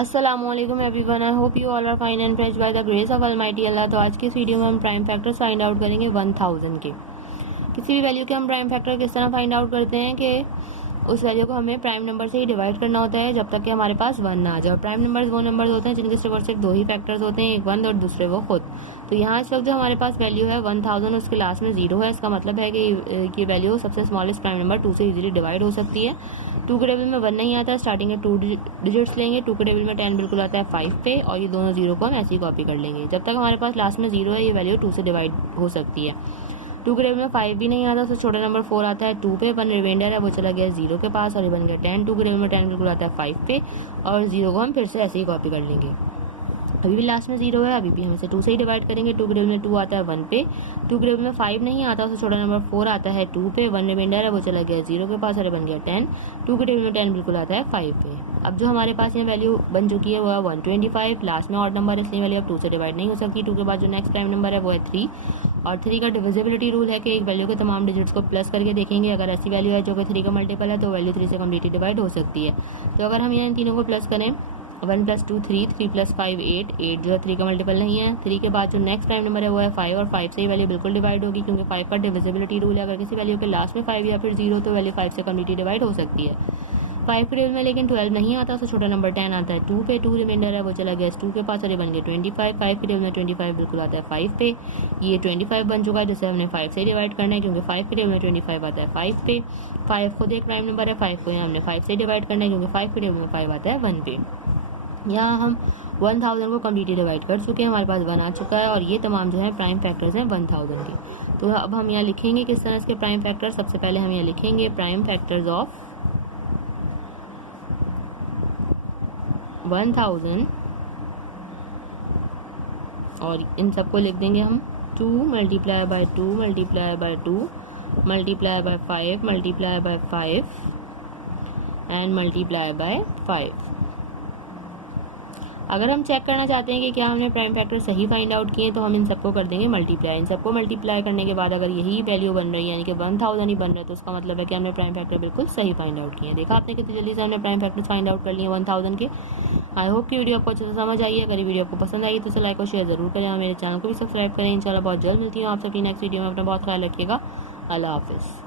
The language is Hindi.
अस्सलामुअलैकुम everyone, I hope you all are fine and fresh by the grace of almighty Allah. तो आज की इस वीडियो में हम प्राइम फैक्टर्स फाइंड आउट करेंगे 1000 के। किसी भी वैल्यू के हम प्राइम फैक्टर किस तरह फाइंड आउट करते हैं कि उस वैल्यू को हमें प्राइम नंबर से ही डिवाइड करना होता है जब तक कि हमारे पास 1 ना आ जाए। और प्राइम नंबर्स वो नंबर्स होते हैं जिनके सिर्फ और सिर्फ दो ही फैक्टर्स होते हैं, एक 1 और दूसरे वो खुद। तो यहाँ इस वक्त जो हमारे पास वैल्यू है 1000, उसके लास्ट में 0 है। इसका मतलब है कि वैल्यू सबसे स्मॉलेस्ट प्राइम नंबर 2 से इजीली डिवाइड हो सकती है। 2 के टेबल में 1 नहीं आता, स्टार्टिंग में 2 डिजिट्स लेंगे। 2 के टेबल में 10 बिल्कुल आता है 5 पे, और ये दोनों 0 को हम ऐसे ही कॉपी कर लेंगे। जब तक हमारे पास लास्ट में 0 है ये वैल्यू 2 से डिवाइड हो सकती है। 2 के टेबल में 5 भी नहीं आता, तो छोटा नंबर 4 आता है 2 पे। 1 रिमाइंडर है वो चला गया 0 के पास और ये बन गया 10। 2 के टेबल में 10 बिल्कुल आता है 5 पे, और 0 को हम फिर से ऐसे ही कॉपी कर लेंगे। अभी भी लास्ट में 0 है, अभी भी हम इसे 2 से ही डिवाइड करेंगे। 2 के टेबल में 2 आता है 1 पे। 2 के टेबल में 5 नहीं आता, तो छोटा नंबर 4 आता है 2 पे। 1 रिमाइंडर है वो चला गया 0 के पास और ये बन गया 10। 2 के टेबल में 10 बिल्कुल आता है 5 पे। अब जो हमारे पास ये वैल्यू बन चुकी है वो है 125। लास्ट में ऑड नंबर है इसलिए वैल्यू अब 2 से डिवाइड नहीं हो सकती। 2 के बाद जो नेक्स्ट प्राइम नंबर है वो है 3, और 3 का डिविजिबिलिटी रूल है कि एक वैल्यू के तमाम डिजिट्स को प्लस करके देखेंगे। अगर ऐसी वैल्यू है जो कि 3 का मल्टीपल है तो वैल्यू 3 से कम्प्लीटली डिवाइड हो सकती है। तो अगर हम इन तीनों को प्लस करें, 1 + 2 3, 3 + 5 8, 8 जो है 3 का मल्टीपल नहीं है। 3 के बाद जो नेक्स्ट प्राइम नंबर है वो है 5, और 5 से ही वैल्यू बिल्कुल डिवाइड होगी क्योंकि 5 का डिविजिबिलिटी रूल है। अगर किसी वैल्यू के लास्ट में 5 या फिर 0 तो वैल्यू 5 से कम्प्लीटली डिवाइड हो सकती है। 5 के टेबल में लेकिन 12 नहीं आता, तो छोटा नंबर 10 आता है 2 पे। 2 रिमाइंडर है वो चला गया 2 के पास और ये बन गया 25। 5 के टेबल में 25 बिल्कुल आता है 5 पे। ये 25 बन चुका है जिसे हमने 5 से डिवाइड करना है क्योंकि 5 के टेबल में 25 आता है 5 पे। 5 खुद एक प्राइम नंबर है, 5 को यहाँ हमने 5 से डिवाइड करना है क्योंकि 5 के टेबल में 5 आता है 1 पे। यहाँ हम 1000 को कम्प्लीटली डिवाइड कर चुके हैं, हमारे पास 1 आ चुका है, और ये तमाम जो है प्राइम फैक्टर्स हैं 1000 के। तो अब हम यहाँ लिखेंगे किस तरह इसके प्राइम फैक्टर। सबसे पहले हम यहाँ लिखेंगे प्राइम फैक्टर्स ऑफ 1000, और इन सबको लिख देंगे हम 2 × 2 × 2 multiply by 5 multiply by 5 and multiply by 5। अगर हम चेक करना चाहते हैं कि क्या हमने प्राइम फैक्टर सही फाइंड आउट किए तो हम इन सबको कर देंगे मल्टीप्लाई। इन सबको मल्टीप्लाई करने के बाद अगर यही वैल्यू बन रही है यानी कि 1000 ही बन रहा है तो उसका मतलब है कि हमने प्राइम फैक्टर बिल्कुल सही फाइंड आउट किए। देखा आपने कितनी जल्दी से हमने प्राइम फैक्टर फाइंड आउट कर लिए 1000 के। आई होप कि वीडियो आपको अच्छे से समझ आई है। अगर वीडियो आपको पसंद आई तो उसे लाइक और शेयर जरूर करें और मेरे चैनल को भी सब्सक्राइब करें। इंशाल्लाह बहुत जल्द मिलती हूँ आप सबकी नेक्स्ट वीडियो में। अपना बहुत ख्याल रखिएगा। अल्लाह हाफिज़।